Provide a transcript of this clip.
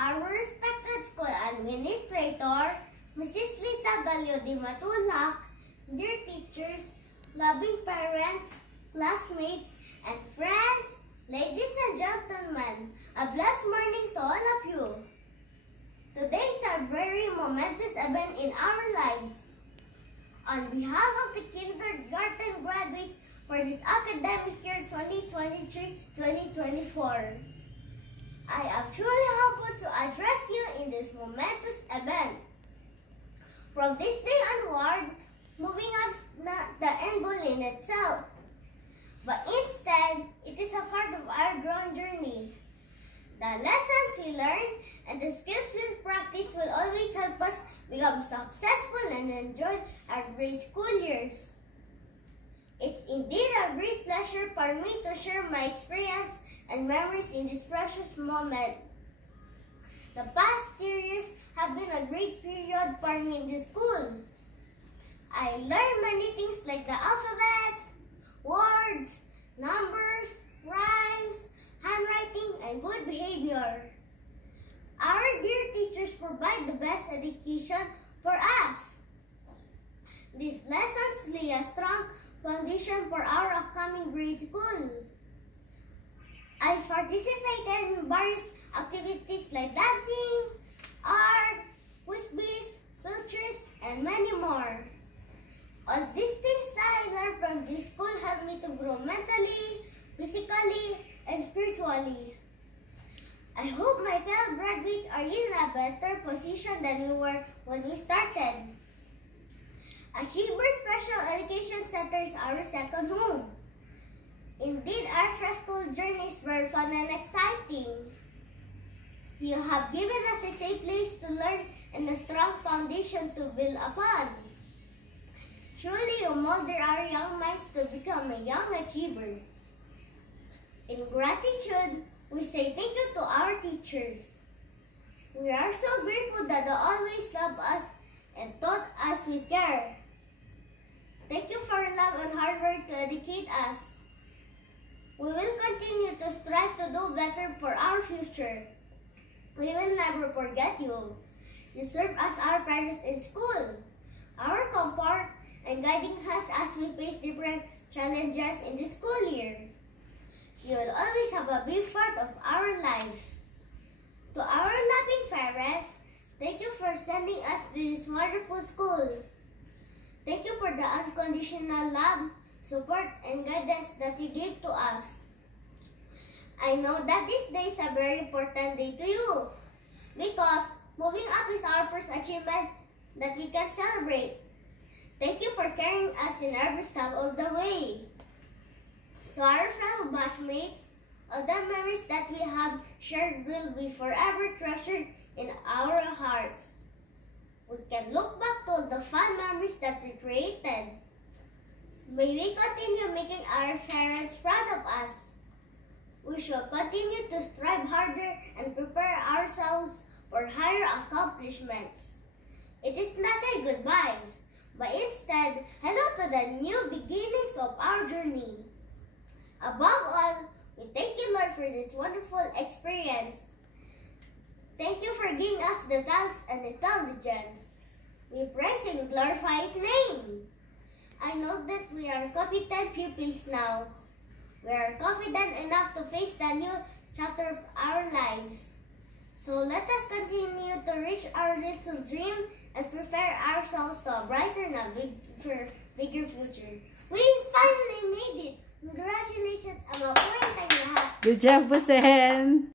Our respected school administrator, Mrs. Lisa Galio de Matulak, dear teachers, loving parents, classmates, and friends, ladies and gentlemen, a blessed morning to all of you. Today is a very momentous event in our lives. On behalf of the kindergarten graduates for this academic year 2023-2024, I am truly humbled to address you in this momentous event. From this day onward, moving up is not the end goal in itself, but instead, it is a part of our growing journey. The lessons we learn and the skills we practice will always help us become successful and enjoy our great school years. It's indeed a great pleasure for me to share my experience and memories in this precious moment. The past 2 years have been a great period for me in this school. I learned many things like the alphabets, words, numbers, rhymes, handwriting, and good behavior. Our dear teachers provide the best education for us. These lessons lay a strong foundation for our upcoming grade school. I participated in various activities like dancing, art, quiz bees, field trips, and many more. All these things that I learned from this school helped me to grow mentally, physically, and spiritually. I hope my fellow graduates are in a better position than we were when we started. Achiever Special Education Center is our second home. Indeed, our first school journey is very fun and exciting. You have given us a safe place to learn and a strong foundation to build upon. Truly, you molded our young minds to become a young achiever. In gratitude, we say thank you to our teachers. We are so grateful that they always love us and taught us with care. Thank you for your love and hard work to educate us. We will continue to strive to do better for our future. We will never forget you. You serve as our parents in school, our comfort and guiding hands as we face different challenges in the school year. You will always have a big part of our lives. To our loving parents, thank you for sending us to this wonderful school. Thank you for the unconditional love, support, and guidance that you gave to us. I know that this day is a very important day to you because moving up is our first achievement that we can celebrate. Thank you for carrying us in every step of the way. To our fellow batchmates, all the memories that we have shared will be forever treasured in our hearts. We can look back to all the fun memories that we created. May we continue making our parents proud of us. We shall continue to strive harder and prepare ourselves for higher accomplishments. It is not a goodbye, but instead, hello to the new beginnings of our journey. Above all, we thank you, Lord, for this wonderful experience. Thank you for giving us the talents and intelligence. We praise and glorify His name. I know that we are competent pupils now. We are confident enough to face the new chapter of our lives. So let us continue to reach our little dream and prepare ourselves to a brighter and a bigger future. We finally made it! Congratulations, I'm a point and a half. Good job, Busen!